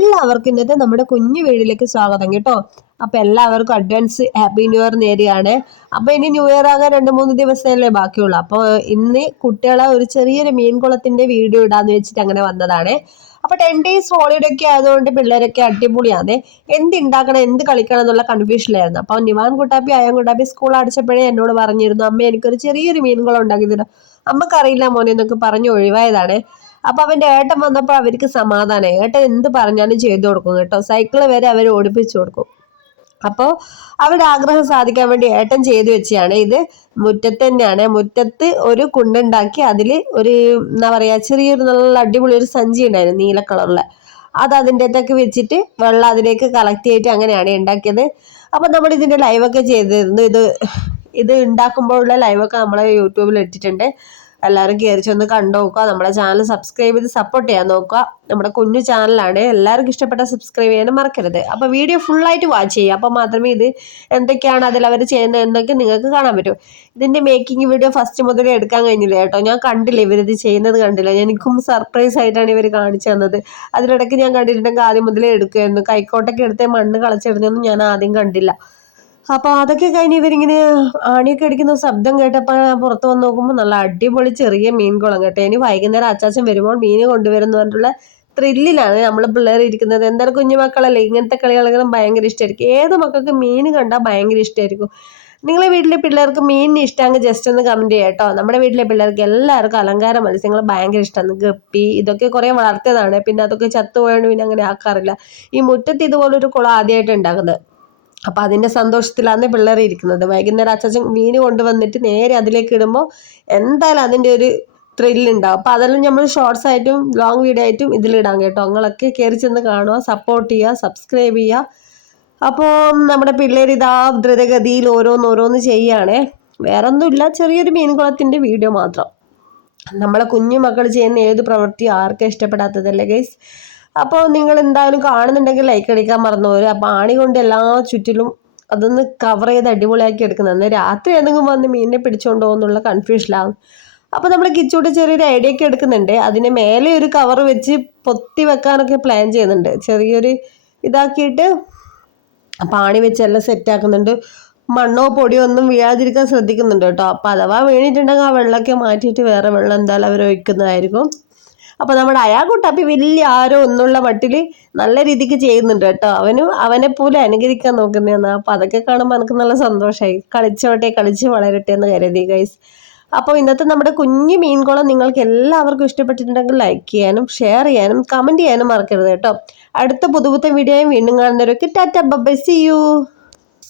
എല്ലാവർക്കും ഇന്നത്തെ നമ്മുടെ കുഞ്ഞു വീടിലേക്ക് സ്വാഗതം കേട്ടോ. അപ്പൊ എല്ലാവർക്കും അഡ്വാൻസ് ഹാപ്പി ന്യൂ ഇയർ നേരിയാണ്. അപ്പൊ ഇനി ന്യൂ ഇയർ ആകാൻ രണ്ട് മൂന്ന് ദിവസമല്ലേ ബാക്കിയുള്ളൂ. അപ്പോൾ ഇന്ന് കുട്ടികളെ ഒരു ചെറിയൊരു മീൻകുളത്തിന്റെ വീഡിയോ ഇടാന്ന് വെച്ചിട്ട് അങ്ങനെ വന്നതാണ്. അപ്പൊ ടെൻ ഡേയ്സ് ഹോളിഡേ ഒക്കെ ആയതുകൊണ്ട് പിള്ളേരൊക്കെ അടിപൊളിയാണ് എന്ത് ഉണ്ടാക്കണം എന്ത് കളിക്കണം എന്നുള്ള കൺഫ്യൂഷനിലായിരുന്നു അപ്പൊ നിവാൻ കുട്ടാപ്പി അയാൻ കുട്ടാപ്പി സ്കൂൾ അടച്ചപ്പോഴേ എന്നോട് പറഞ്ഞിരുന്നു അമ്മ എനിക്കൊരു ചെറിയൊരു മീൻകുളം ഉണ്ടാക്കി തരാം. അമ്മക്കറിയില്ല മോനെ എന്നൊക്കെ പറഞ്ഞു ഒഴിവായതാണ്. അപ്പൊ അവന്റെ ഏട്ടൻ വന്നപ്പോൾ അവർക്ക് സമാധാനം. ഏട്ടൻ എന്ത് പറഞ്ഞാലും ചെയ്തു കൊടുക്കും കേട്ടോ. സൈക്കിൾ വരെ അവർ ഓടിപ്പിച്ചു കൊടുക്കും. അപ്പോൾ അവരുടെ ആഗ്രഹം സാധിക്കാൻ വേണ്ടി ഏട്ടൻ ചെയ്തു വെച്ചാണ് ഇത് മുറ്റത്ത് തന്നെയാണ്. മുറ്റത്ത് ഒരു കുണ്ടുണ്ടാക്കി അതിൽ ഒരു എന്താ പറയാ ചെറിയൊരു നല്ല അടിപൊളി ഒരു സഞ്ചി ഉണ്ടായിരുന്നു നീല കളറിലെ. അത് അതിന്റെ അകത്തൊക്കെ വെച്ചിട്ട് വെള്ളം അതിലേക്ക് കളക്ട് ചെയ്തിട്ട് അങ്ങനെയാണ് ഉണ്ടാക്കിയത്. അപ്പം നമ്മൾ ഇതിന്റെ ലൈവൊക്കെ ചെയ്തിരുന്നു. ഇത് ഇത് ഉണ്ടാക്കുമ്പോഴുള്ള ലൈവൊക്കെ നമ്മൾ യൂട്യൂബിൽ ഇട്ടിട്ടുണ്ട്. എല്ലാവരും കയറി ചെന്ന് കണ്ടു നോക്കുക. നമ്മുടെ ചാനൽ സബ്സ്ക്രൈബ് ചെയ്ത് സപ്പോർട്ട് ചെയ്യാൻ നോക്കുക. നമ്മുടെ കുഞ്ഞു ചാനലാണ് എല്ലാവർക്കും ഇഷ്ടപ്പെട്ട സബ്സ്ക്രൈബ് ചെയ്യാനും മറക്കരുത്. അപ്പോൾ വീഡിയോ ഫുള്ളായിട്ട് വാച്ച് ചെയ്യുക. അപ്പോൾ മാത്രമേ ഇത് എന്തൊക്കെയാണ് അതിൽ അവർ ചെയ്യുന്നത് എന്നൊക്കെ നിങ്ങൾക്ക് കാണാൻ പറ്റും. ഇതിന്റെ മേക്കിംഗ് വീഡിയോ ഫസ്റ്റ് മുതലേ എടുക്കാൻ കഴിഞ്ഞില്ല കേട്ടോ. ഞാൻ കണ്ടില്ല ഇവരിത് ചെയ്യുന്നത് കണ്ടില്ല. എനിക്കും സർപ്രൈസ് ആയിട്ടാണ് ഇവർ കാണിച്ചു തന്നത്. അതിനിടയ്ക്ക് ഞാൻ കണ്ടിട്ടുണ്ടെങ്കിൽ ആദ്യം മുതലേ എടുക്കുമായിരുന്നു കൈക്കോട്ടൊക്കെ എടുത്ത് മണ്ണ് കളച്ചിടുന്നൊന്നും ഞാൻ ആദ്യം കണ്ടില്ല. അപ്പോൾ അതൊക്കെ കഴിഞ്ഞ് ഇവരിങ്ങനെ ആണിയൊക്കെ അടിക്കുന്ന ശബ്ദം കേട്ടപ്പോൾ ഞാൻ പുറത്ത് വന്ന് നോക്കുമ്പോൾ നല്ല അടിപൊളി ചെറിയ മീൻ കുളം കേട്ടോ. ഇനി വൈകുന്നേരം അച്ചാച്ചൻ വരുമ്പോൾ മീൻ കൊണ്ടുവരുന്നു പറഞ്ഞിട്ടുള്ള ത്രില്ലിലാണ് നമ്മൾ പിള്ളേർ ഇരിക്കുന്നത്. എന്തായാലും കുഞ്ഞു മക്കളല്ലേ? ഇങ്ങനത്തെ കളികളെല്ലാം ഭയങ്കര ഇഷ്ടമായിരിക്കും ഏത് മക്കൾക്ക് മീൻ കണ്ടാൽ ഭയങ്കര ഇഷ്ടമായിരിക്കും നിങ്ങളെ വീട്ടിലെ പിള്ളേർക്ക് മീനിന് ഇഷ്ടമെങ്കിൽ ജസ്റ്റ് ഒന്ന് കമന്റ് ചെയ്യാം കേട്ടോ. നമ്മുടെ വീട്ടിലെ പിള്ളേർക്ക് എല്ലാവർക്കും അലങ്കാര മത്സ്യങ്ങൾ ഭയങ്കര ഇഷ്ടമാണ് ഗപ്പി ഇതൊക്കെ കുറേ വളർത്തിയതാണ്. പിന്നെ അതൊക്കെ ചത്തുപോയോണ്ട് പിന്നെ അങ്ങനെ ആക്കാറില്ല. ഈ മുറ്റത്ത് ഇതുപോലൊരു കുളം ആദ്യമായിട്ട് ഉണ്ടാക്കുന്നത്. അപ്പോൾ അതിന്റെ സന്തോഷത്തിലാണ് പിള്ളേർ ഇരിക്കുന്നത്. വൈകുന്നേരം അച്ചാച്ചൻ മീൻ കൊണ്ടുവന്നിട്ട് നേരെ അതിലേക്ക് ഇടുമ്പോൾ എന്തായാലും അതിന്റെ ഒരു ത്രില്ലുണ്ടാവും അപ്പോൾ അതെല്ലാം നമ്മൾ ഷോർട്സ് ആയിട്ടും ലോങ് വീഡിയോ ആയിട്ടും ഇതിലിടാം കേട്ടോ. നിങ്ങളൊക്കെ കയറി ചെന്ന് കാണുക സപ്പോർട്ട് ചെയ്യുക സബ്സ്ക്രൈബ് ചെയ്യുക. അപ്പോൾ നമ്മുടെ പിള്ളേർ ഇതാ ദ്രുതഗതിയിൽ ഓരോന്നോരോന്ന് ചെയ്യുകയാണേ വേറെ ഒന്നുമില്ല ചെറിയൊരു മീൻകുളത്തിന്റെ വീഡിയോ മാത്രം. നമ്മളെ കുഞ്ഞു മക്കൾ ചെയ്യുന്ന ഏത് പ്രവൃത്തി ആർക്കും ഇഷ്ടപ്പെടാത്തതല്ലേ ഗൈസ് അപ്പോൾ നിങ്ങൾ എന്തായാലും കാണുന്നുണ്ടെങ്കിൽ ലൈക്ക് അടിക്കാൻ മറന്നു പോരും അപ്പോൾ ആണി കൊണ്ട് എല്ലാ ചുറ്റിലും അതൊന്ന് കവർ ചെയ്ത് അടിപൊളിയാക്കി എടുക്കുന്നത്. എന്നാൽ രാത്രി എന്തെങ്കിലും വന്ന് മീനിനെ പിടിച്ചോണ്ടോ എന്നുള്ള കൺഫ്യൂഷനാകും അപ്പോൾ നമ്മൾ കിച്ചൂട്ട് ചെറിയൊരു ഐഡിയ ഒക്കെ എടുക്കുന്നുണ്ട്. അതിന് മേലെ ഒരു കവർ വെച്ച് പൊത്തി വെക്കാനൊക്കെ പ്ലാൻ ചെയ്യുന്നുണ്ട്. ചെറിയൊരു ഇതാക്കിയിട്ട് പാണി വെച്ച് എല്ലാം സെറ്റ് ആക്കുന്നുണ്ട്. മണ്ണോ പൊടിയോ ഒന്നും വീഴാതിരിക്കാൻ ശ്രദ്ധിക്കുന്നുണ്ട് കേട്ടോ. അപ്പോൾ അഥവാ വീണിട്ടുണ്ടെങ്കിൽ ആ വെള്ളമൊക്കെ മാറ്റിയിട്ട് വേറെ വെള്ളം എന്തായാലും അവർ ഒഴിക്കുന്നതായിരിക്കും. അപ്പോൾ നമ്മുടെ അയാൾക്കുട്ടപ്പി വലിയ ആരോ ഒന്നുള്ള മട്ടിൽ നല്ല രീതിക്ക് ചെയ്യുന്നുണ്ട് കേട്ടോ. അവനും അവനെ പോലെ അനുകരിക്കാൻ നോക്കുന്നതെന്ന് അപ്പോൾ അതൊക്കെ കാണുമ്പോൾ എനിക്ക് നല്ല സന്തോഷമായി കളിച്ചോട്ടെ കളിച്ച് വളരട്ടെ എന്ന് കരുതി ഗൈസ് അപ്പോൾ ഇന്നത്തെ നമ്മുടെ കുഞ്ഞു മീൻകുളം നിങ്ങൾക്ക് എല്ലാവർക്കും ഇഷ്ടപ്പെട്ടിട്ടുണ്ടെങ്കിൽ ലൈക്ക് ചെയ്യാനും ഷെയർ ചെയ്യാനും കമന്റ് ചെയ്യാനും മറക്കരുത് കേട്ടോ. അടുത്ത പുതുപുത്തൻ വീഡിയോയും വീണ്ടും കാണുന്നവരൊക്കെ ടാറ്റ ബൈ സി യു